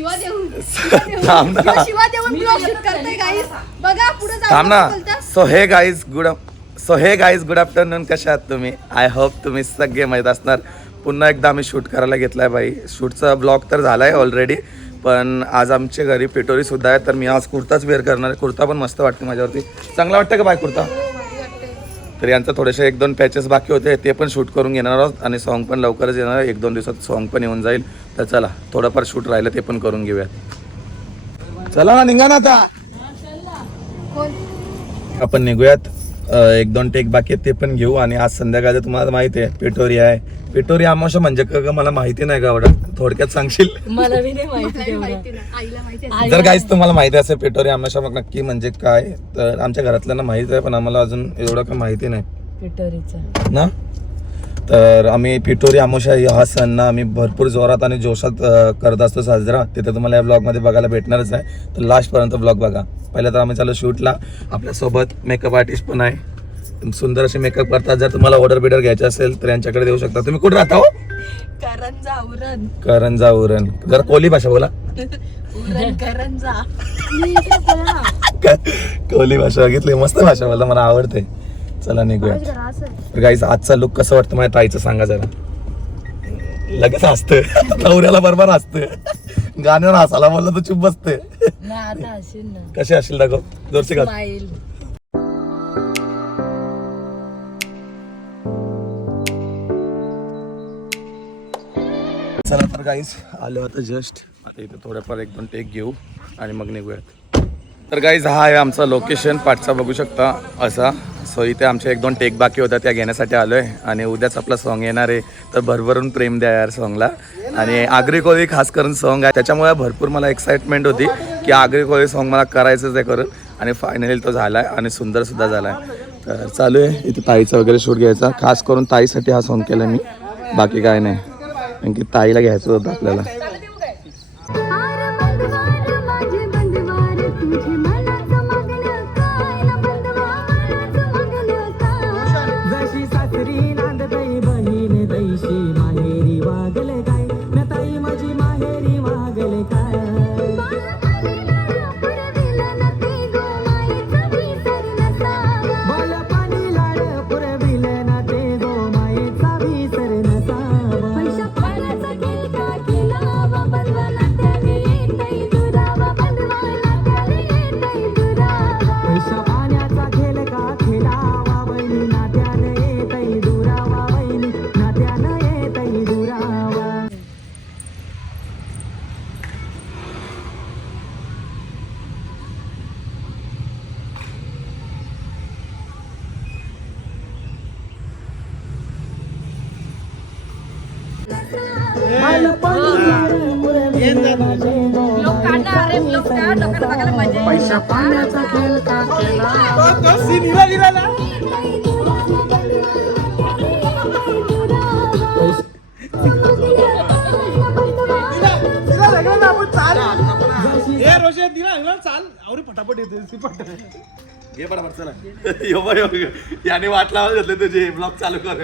शिवा देऊन थांब ना. शिवा देऊन ब्लॉग शूट करताय गाईस बघा पुढे थांब ना. So hey guys good so hey guys good afternoon कशा आहात तुम्ही? आय होप तुम्ही सगळे माहीत असणार. पुन्हा एकदा आम्ही शूट करायला घेतलाय बाई शूटचा ब्लॉग तर झाला आहे ऑलरेडी पण आज आमच्या घरी पिटोरी सुद्धा आहे तर मी आज कुर्ताच वेअर करणार आहे. कुर्ता पण मस्त वाटते माझ्यावरती. चांगला वाटतं का बाय कुर्ता? तर यांचं थोडेसे एक दोन पॅचेस बाकी होते ते पण शूट करून घेणार आहोत आणि सॉन्ग पण लवकरच येणार एक दोन दिवसात सॉन्ग पण येऊन जाईल. तर चला थोडंफार शूट राहिलं ते पण करून घेऊयात. चला ना निघा ना आता. आपण निघूयात. एक दोन टेक बाकी आहेत ते पण घेऊ. आणि आज संध्याकाळचं तुम्हाला माहिती आहे पेटोरी आहे. पेटोरी अमावस्या म्हणजे का ग? मला माहिती नाही का एवढं? थोडक्यात सांगशील? मला बी नाही माहिती तेवढं. माहिती ना आईला माहिती आहे. आई- जर काहीच तुम्हाला माहिती असेल पेटोरी अमावस्या मग नक्की म्हणजे काय? तर आमच्या घरातल्यांना माहिती आहे पण आम्हाला अजून एवढं काही माहिती नाही. पिटोरीचा ना? तर आम्ही पिठोरी अमावस्या या हा सण ना आम्ही भरपूर जोरात आणि जोशात करत असतो साजरा. तिथे तुम्हाला या ब्लॉगमध्ये बघायला भेटणारच आहे. तर लास्टपर्यंत ब्लॉग बघा. पहिलं तर आम्ही चालू शूटला. आपल्यासोबत मेकअप आर्टिस्ट पण आहे. सुंदर असे मेकअप करतात जर तुम्हाला ऑर्डर बिडर घ्यायची असेल तर यांच्याकडे देऊ शकता. तुम्ही कुठे राहता हो? करंजा उरण. करंजा उरण. जर कोली भाषा बोला. उरण करंजा. कोली भाषा बघितली. मस्त भाषा बोलता. मला आवडते. चला निघूया. तर गाईज आजचा लुक कसं वाटतं माझ्या ताईचं? सांगा जरा. लगेच हसतं नवऱ्याला बरोबर हसतं गाण्यावर हसायला बोललं तर चुप बसते कसे असेल दाखव. जोरशी का चला तर गाईज आलो आता जस्ट आता इथे थोड्याफार एक दोन टेक घेऊ आणि मग निघूयात. तर गाईज हा आहे आमचा लोकेशन पाठचा बघू शकता असा. सो इथे आमचे एक दोन टेक बाकी होत्या त्या घेण्यासाठी आलो आहे आणि उद्याच आपला सॉन्ग येणार आहे तर भरभरून प्रेम द्या यार सॉन्गला आणि आगरी कोळी खास करून सॉन्ग आहे. त्याच्यामुळे भरपूर मला एक्साइटमेंट होती की आगरी कोळी सॉन्ग मला करायचंच आहे करून. आणि फायनली तो झाला आहे आणि सुंदरसुद्धा झाला आहे तर चालू आहे. इथे ताईचा वगैरे शूट घ्यायचा. खास करून ताईसाठी हा सॉन्ग केला मी. बाकी काय नाही. कारण की ताईला घ्यायचं होतं आपल्याला. पैशा पाण्याचा खेळ का घे बरोबर चला. यो बा, यो, यो. याने वाट लावत घेतले तुझे ब्लॉग चालू कर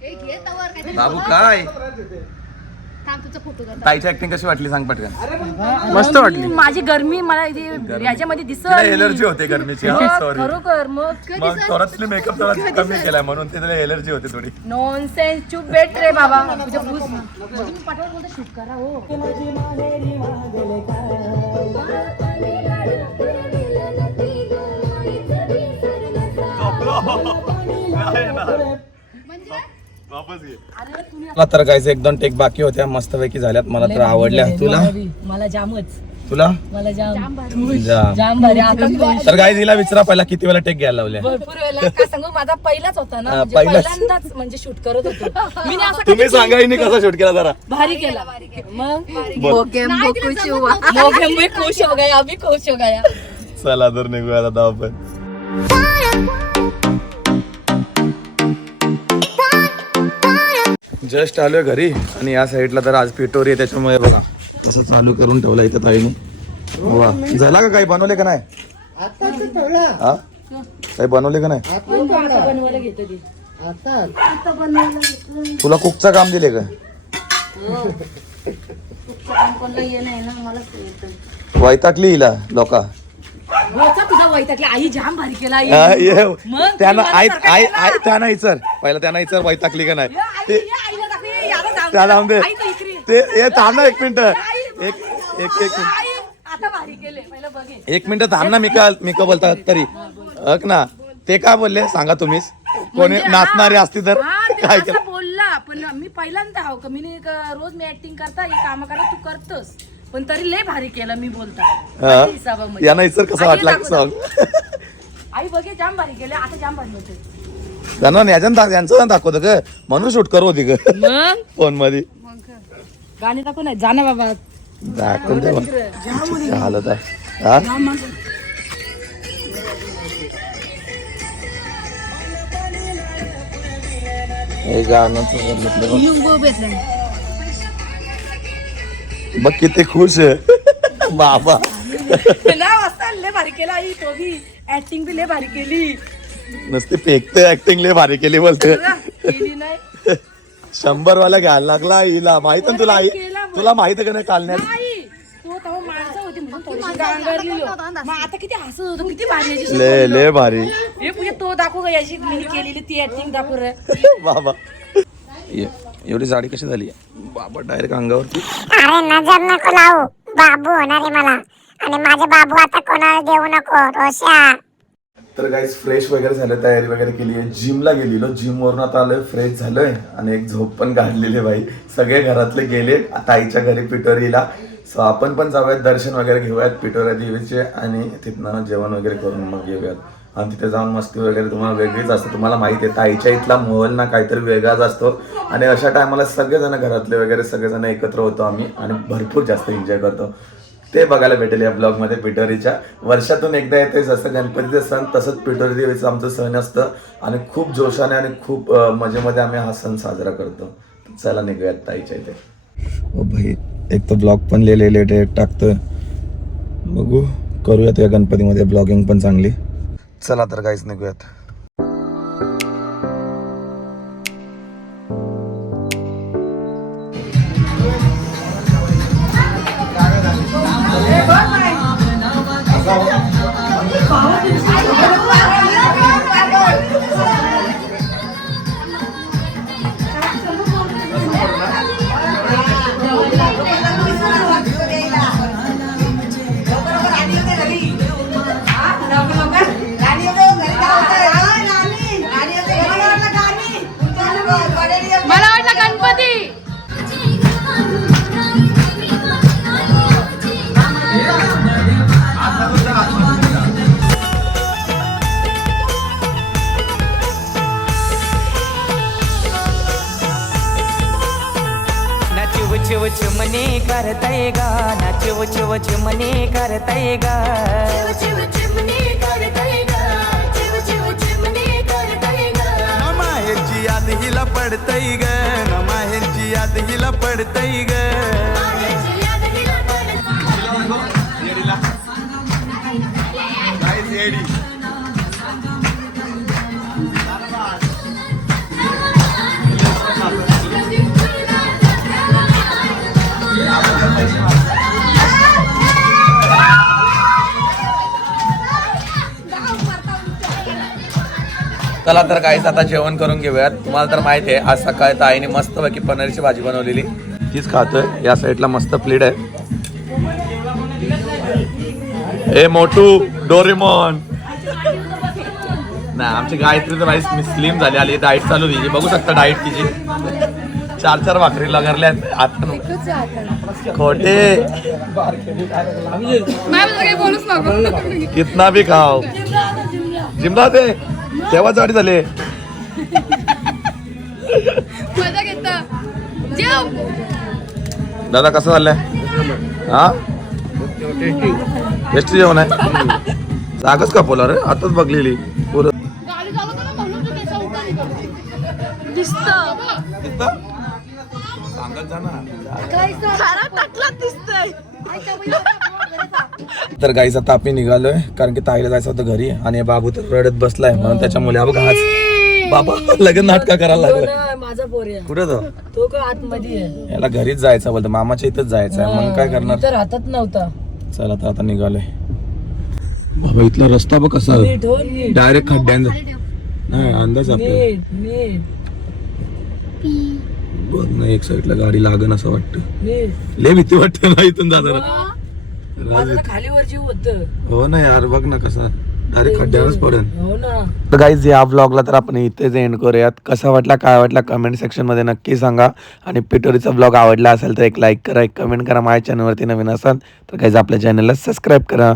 ए, घे तवर काहीतरी बाबू. काय? थांब, तुझा फोटो काढ. ताईची ऍक्टिंग कशी वाटली सांग पटकन. मस्त वाटली. माझी गरमी मला इथे याच्यामध्ये दिसत एलर्जी होते गरमीची हो, सॉरी खरोखर मग मेकअप थोडा कमी केलाय म्हणून तिला एलर्जी होते थोडी. नॉनसेन्स चुप बेट रे बाबा. तुझ्या भूस बोलता शूट करा हो. मला तर काय एक दोन टेक बाकी होत्या. मस्तपैकी झाल्यात. मला तर आवडल्या. तुला? मला जामच. तुला? मला जाम. भारी. आता. तर काय तिला विचारा पहिला किती वेळा टेक घ्यायला लावल्या. भरपूर वेळेला. काय सांगू? माझा पहिलाच होता ना. म्हणजे पहिलाच. पहिल्यांदाच म्हणजे शूट करत होतो. मी असं तुम्ही सांगा हिने कसा शूट केला जरा. भारी केला. मग? बोल. मोगे मुझे खुश हो गया अभी खुश हो गया. चला तर निघूया आता आपण जस्ट आलोय घरी आणि या साईडला तर आज पिटोरी आहे त्याच्यामुळे बघा. कसं चालू करून ठेवलं इथं ताईने. वा. झाला का काही? बनवले का नाही? हा? काही बनवले का नाही? तुला कुकचं काम दिले का? वैतागली हिला लोका. वैतागली आई जाम भारी केला आई. हा, ये. मग त्यांना तुम्ही आई माझ्यासारखं आई केलं. आई त्यांना विचार पहिला त्यांना विचार वैतागली का नाही? आई, ते ये, आईला दाखव, ये, याला जाऊ त्या लावून दे. आई तर इकडे ये. ते हे थांब ना एक मिनिट. आई, एक एक एक आई, आता भारी केले. पहिलं बघे. एक मिनिट थांब ना मी का मी का बोलता तरी. अक ना ते काय बोलले? सांगा तुम्हीच. कोणी म्हणजे हा- नाचणारे असती तर. हा, ते काय असं केलं बोलला पण मी पहिल्यांदा का? मी नाही का रोज मी ऍक्टिंग करता हे काम करा तू करतोस. पण तरी लय भारी केलं मी बोलता हा? हिसाबामध्ये. यांना इचर कसा आई, वाटला? दाखव, सॉंग. दाखव. आई बघे जाम भारी केले. आता जाम भारी होते त्यांना याच्यानं दा- यांचं दाखवतं ग. म्हणून शूट करू होती ग. मग? फोनमध्ये गाणी दाखव नाही जा ना बाबा. दाखवून. हालत आहे. हा? हे गाणं तर म्हटलं बघ. बघ किती खुश आहे. बाबा. ना वाजता लय भारी केला आई तो बी. ऍक्टिंग बी लय भारी केली. नुसती फेकते ऍक्टिंग लय भारी केली बोलते. बघा, केली नाही. शंभर वाला घ्यायला लागला हिला. माहीत ना तुला आई? तुला माहीत आहे का नाही कालण्यात? नाही. तो तेव्हा माणसं होती म्हणून थोडीशी गांगरलेली हो. मग आता किती हसत होतो किती भारी याची ले ले भारी. हे तो दाखव याची मी केलेली ती ऍक्टिंग दाखव रे. बाबा. ये- एवढी साडी कशी झाली? बाबा डायरेक्ट अंगावरती. अरे नजर नको लावू. बाबू होणार आहे मला. आणि माझे बाबू आता कोणाला देऊ नको? रोशा. तर गाईज फ्रेश वगैरे झालं तयारी वगैरे केली आहे. जिमला गेलेलो. जिम वरून आता आलोय फ्रेश झालोय. आणि एक झोप पण काढलेली आहे बाई. सगळे घरातले गेले आता आईच्या घरी पिटोरीला सो आपण पण जाऊयात दर्शन वगैरे घेऊयात पिटोऱ्या देवीचे. आणि तिथनं जेवण वगैरे करून मग येऊयात. आणि तिथे जाऊन मस्ती वगैरे तुम्हाला वेगळीच असते. तुम्हाला माहिती आहे ताईच्या इथला मोहल ना काहीतरी वेगळाच असतो. आणि अशा टायमाला सगळेजण घरातले वगैरे सगळेजण एकत्र होतो आम्ही आणि भरपूर जास्त एन्जॉय करतो. ते बघायला भेटेल या ब्लॉगमध्ये पिटोरीच्या वर्षातून एकदा येते जसं गणपतीचं सण तसंच पिटोरी देवीचं आमचं सण असतं. आणि खूप जोशाने आणि खूप मजेमध्ये आम्ही हा सण साजरा करतो. चला निघूयात ताईच्या इथे. ओ भाई एक तर ब्लॉग पण लिहिले लेट टाकतोय. बघू करूयात या गणपतीमध्ये ब्लॉगिंग पण चांगली. चला तर काहीच निघूयात. करताय गा. नाचिव चिव चिमणे करताय गा. माहेरची याद हिला पडतई ग. माहेरची याद हिला पडतई ग. चला तर काहीच आता जेवण करून घेऊयात. तुम्हाला तर माहिती आहे आज सकाळी तर आईने मस्त पैकी पनीरची भाजी बनवलेली. तीच खातोय. या साईडला मस्त प्लेट आहे. ए मोटू डोरेमॉन. नाही आमची गायत्री तर स्लिम झाली आली. डाएट चालू तिची बघू शकता डाएट तिची चार चार भाकरी लगरल्या आता खोटे. कितना भी खाओ. जिमला ते तेव्हाच वाटी झाले. मजा घेता. जेव. दादा कसं चाललंय? हा? टेस्टी जेवण आहे. जागच का पोला रे आताच बघलेली. पोरं दिसत. सांगत जा ना दिसतंय. तर गाईच आता आपण निघालोय कारण की ताईला जायचं होतं घरी आणि बाबू तर रडत बसलाय. म्हणून त्याच्यामुळे अब घास बाबा लगेच नाटका करायला लागला. माझा पोऱ्या कुठे तो? तो का आतमध्ये याला घरीच जायचं बोलतो. मामाच्या इथंच जायचं आहे मग काय करणार? तर हातात नव्हता. चला आता आता निघाले बाबा इथला रस्ता बघ कसा नीट हो डायरेक्ट खड्ड्यांचा नाही अंदाज नीट बघ ना एक साईडला गाडी लागन असं वाटतं. लय भीती वाटते ना इथून जाताना. माझं तर खालीवर जीव होत. हो ना यार बघ ना कसा डायरेक्ट खड्ड्यावरच पडेल हो ना. तर गाईज या व्लॉगला तर आपण इथेच एंड करूयात. कसा वाटला काय वाटला कमेंट सेक्शनमध्ये नक्की सांगा. आणि पिटोरीचा ब्लॉग आवडला असेल तर एक लाईक करा एक कमेंट करा. माझ्या चॅनलवरती नवीन असाल तर गाईज आपल्या चॅनलला सबस्क्राईब करा.